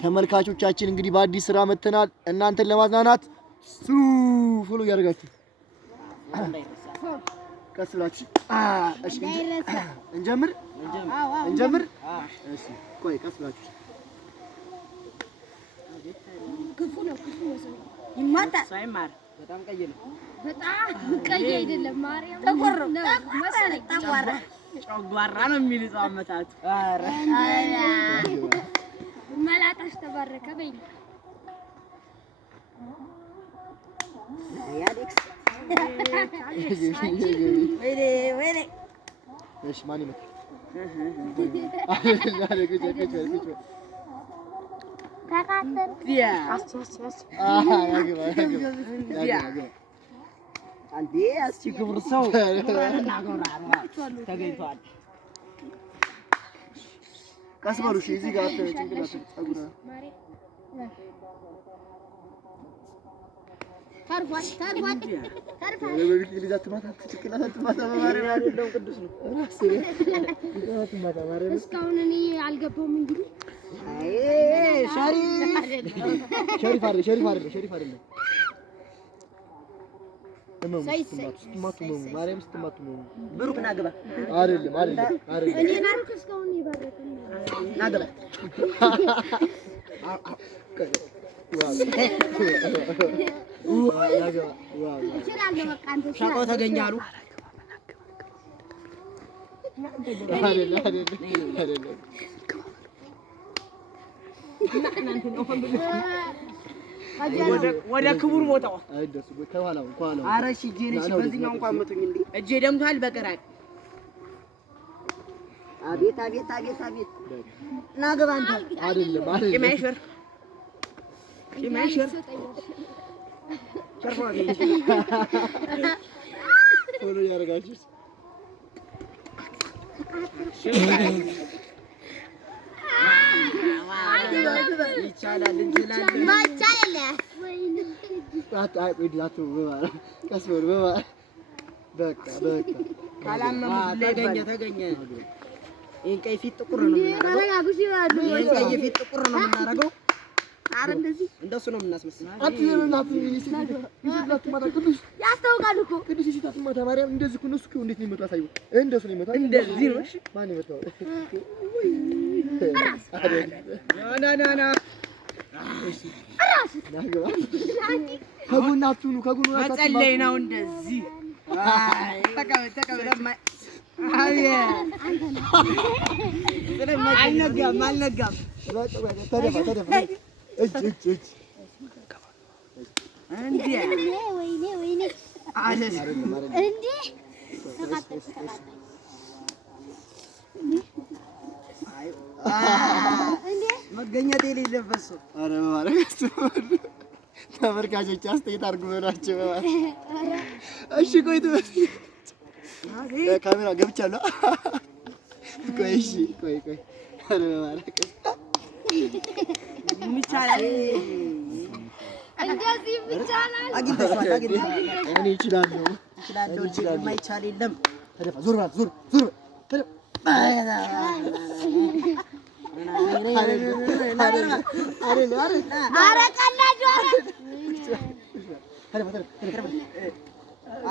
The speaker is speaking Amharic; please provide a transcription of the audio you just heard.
ተመልካቾቻችን እንግዲህ በአዲስ ስራ መተናል። እናንተን ለማዝናናት ፎሎ ያደርጋችሁ ቀስ ብላችሁ እሺ እንጀምር። እሺ ቆይ ቀስ ብላችሁ ክፉ ነው ይማታል። ሳይማር በጣም ቀይ ነው። በጣም ቀይ አይደለም ማርያም ተቆር መሰለኝ ተቆራ ጨጓራ ነው የሚልጸው አመታት። ኧረ መላጣሽ ተባረከ በይ ያሌክስ ወይኔ እሺ ማን ይመጣ ተቃተል ያ ያገባ አንዴ እስቲ ክብር ሰው ተገኝቷል። ቀስ በሉ እሺ እዚህ ጋር ጭንቅላት ጸጉር ታርፏል በቢት ልጅ አትማታ ጭንቅላት አትማታ በማርያም አይደለም ቅዱስ ነው ራስ አትማታ ማርያም እስካሁን እኔ አልገባሁም እንግዲህ አይ ሸሪፍ አይደለም ስትማቱ ነው ማርያም ስትማቱ ነው ብሩክ ናግባ አይደለም እኔ ናርክ እስካሁን ይባረከኝ ናግባ እችላለሁ በቃ አንተ ሻቆ ተገኛሉ አይደለም ወደ ክቡር ቦታው አይደርሱ ከኋላው ኧረ እሺ እጄ ነሽ በዚህኛው እንኳን መቱኝ እንዴ እጄ ደምቷል በቀራጭ አቤት ናግባ አንተ አይደለም የማይሽር ፎሎ ያደርጋችሁ ይቻላል እንችላለን ቀስ በሉ በቃ ተገኘ ይሄን ቀይ ፊት ጥቁር ነው የምናደርገው ኧረ እንደዚህ እንደሱ ነው የምናስመስለው ያስታውቃል እኮ ቅዱስ ሲታትማታ ማርያም እንደዚህ እኮ እነሱ እኮ እንዴት ነው የሚመጡ አሳዩ እንደሱ ነው የሚመጡ እንደዚህ ነው እሺ ማን ይመጣው ና ከጎናችሁ ነው መጸለይ ነው እንደዚህ ተቀበል አልነጋም ተደፋ እጅ እንዴ ወይኔ አለስ እንዴ ተቃጠል እንዴ መገኘት የሌለበት ሰው ኧረ በማርያም ተመልካቾች አስተያየት አድርጉ በሏቸው። እሺ ቆይ ካሜራ ገብቻለሁ። ቆይ እሺ ቆይ ኧረ በማርያም ይቻላል እንደዚህ ይቻላል አግኝተሻል እኔ እችላለሁ የማይቻል የለም ተደፋ ዞር ተደፋ ኧረ ቀላጅ